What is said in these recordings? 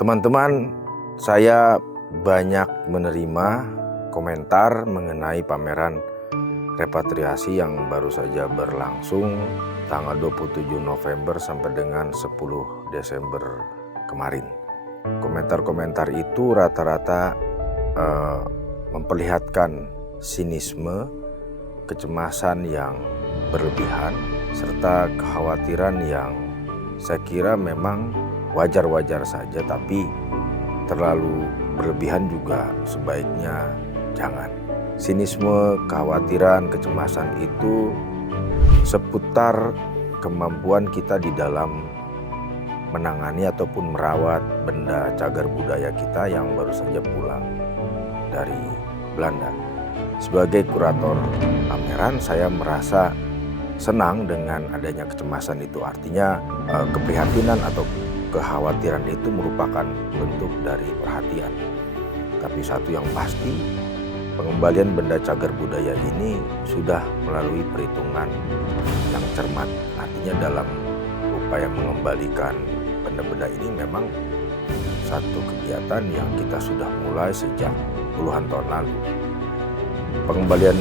Teman-teman, saya banyak menerima komentar mengenai pameran repatriasi yang baru saja berlangsung tanggal 27 November sampai dengan 10 Desember kemarin. Komentar-komentar itu rata-rata memperlihatkan sinisme, kecemasan yang berlebihan, serta kekhawatiran yang saya kira memang wajar-wajar saja, tapi terlalu berlebihan juga sebaiknya jangan. Sinisme, kekhawatiran, kecemasan itu seputar kemampuan kita di dalam menangani ataupun merawat benda cagar budaya kita yang baru saja pulang dari Belanda. Sebagai kurator pameran, saya merasa senang dengan adanya kecemasan itu. Artinya keprihatinan atau kekhawatiran itu merupakan bentuk dari perhatian. Tapi satu yang pasti, pengembalian benda cagar budaya ini sudah melalui perhitungan yang cermat. Artinya dalam upaya mengembalikan benda-benda ini memang satu kegiatan yang kita sudah mulai sejak puluhan tahun lalu. Pengembalian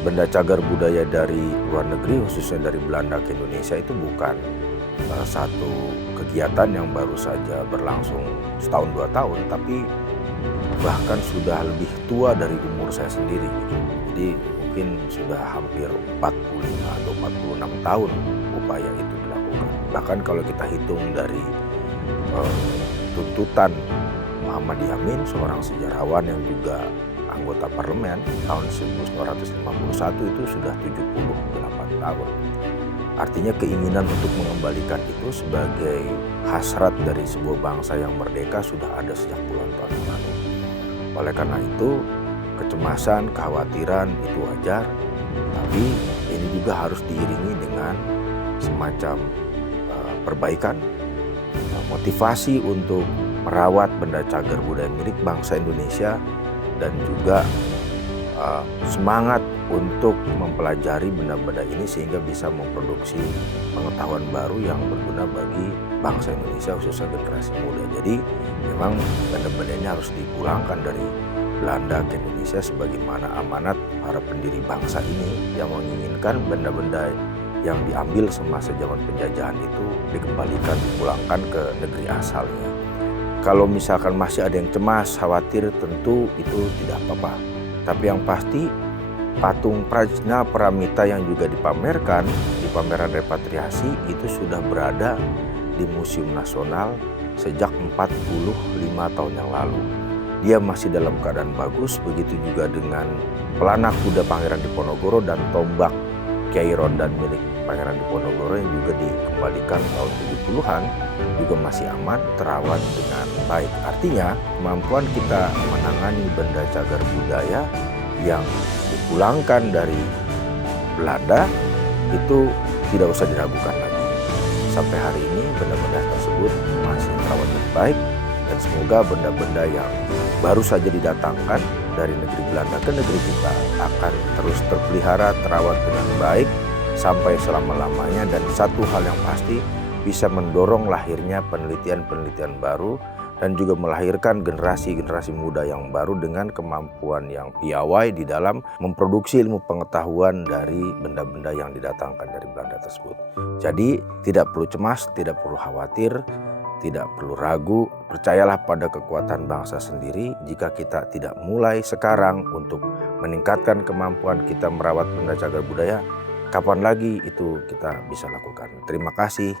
benda cagar budaya dari luar negeri, khususnya dari Belanda ke Indonesia, itu bukan satu kegiatan yang baru saja berlangsung setahun 2 tahun, tapi bahkan sudah lebih tua dari umur saya sendiri. Jadi mungkin sudah hampir 45 atau 46 tahun upaya itu dilakukan. Bahkan kalau kita hitung dari tuntutan Muhammad Yamin, seorang sejarawan yang juga anggota parlemen, tahun 1951 itu sudah 78 tahun. Artinya keinginan untuk mengembalikan itu sebagai hasrat dari sebuah bangsa yang merdeka sudah ada sejak puluhan tahun yang lalu. Oleh karena itu, kecemasan, kekhawatiran itu wajar, tapi ini juga harus diiringi dengan semacam perbaikan, motivasi untuk merawat benda cagar budaya milik bangsa Indonesia, dan juga semangat untuk mempelajari benda-benda ini sehingga bisa memproduksi pengetahuan baru yang berguna bagi bangsa Indonesia, khususnya generasi muda. Jadi memang benda-benda ini harus dipulangkan dari Belanda ke Indonesia sebagaimana amanat para pendiri bangsa ini yang menginginkan benda-benda yang diambil semasa zaman penjajahan itu dikembalikan, dipulangkan ke negeri asalnya. Kalau misalkan masih ada yang cemas, khawatir, tentu itu tidak apa-apa. Tapi yang pasti patung Prajna Paramita yang juga dipamerkan di pameran repatriasi itu sudah berada di Museum Nasional sejak 45 tahun yang lalu. Dia masih dalam keadaan bagus, begitu juga dengan pelana kuda Pangeran Diponegoro dan tombak Kiai Rondan milik Pangeran Diponegoro yang juga dikembalikan tahun 70-an juga masih aman, terawat dengan baik. Artinya kemampuan kita menangani benda cagar budaya yang dipulangkan dari Belanda itu tidak usah diragukan lagi. Sampai hari ini benda-benda tersebut masih terawat dengan baik, dan semoga benda-benda yang baru saja didatangkan dari negeri Belanda ke negeri kita akan terus terpelihara, terawat dengan baik sampai selama-lamanya. Dan satu hal yang pasti, bisa mendorong lahirnya penelitian-penelitian baru dan juga melahirkan generasi-generasi muda yang baru dengan kemampuan yang piawai di dalam memproduksi ilmu pengetahuan dari benda-benda yang didatangkan dari Belanda tersebut. Jadi tidak perlu cemas, tidak perlu khawatir, tidak perlu ragu. Percayalah pada kekuatan bangsa sendiri. Jika kita tidak mulai sekarang untuk meningkatkan kemampuan kita merawat benda cagar budaya, kapan lagi itu kita bisa lakukan. Terima kasih.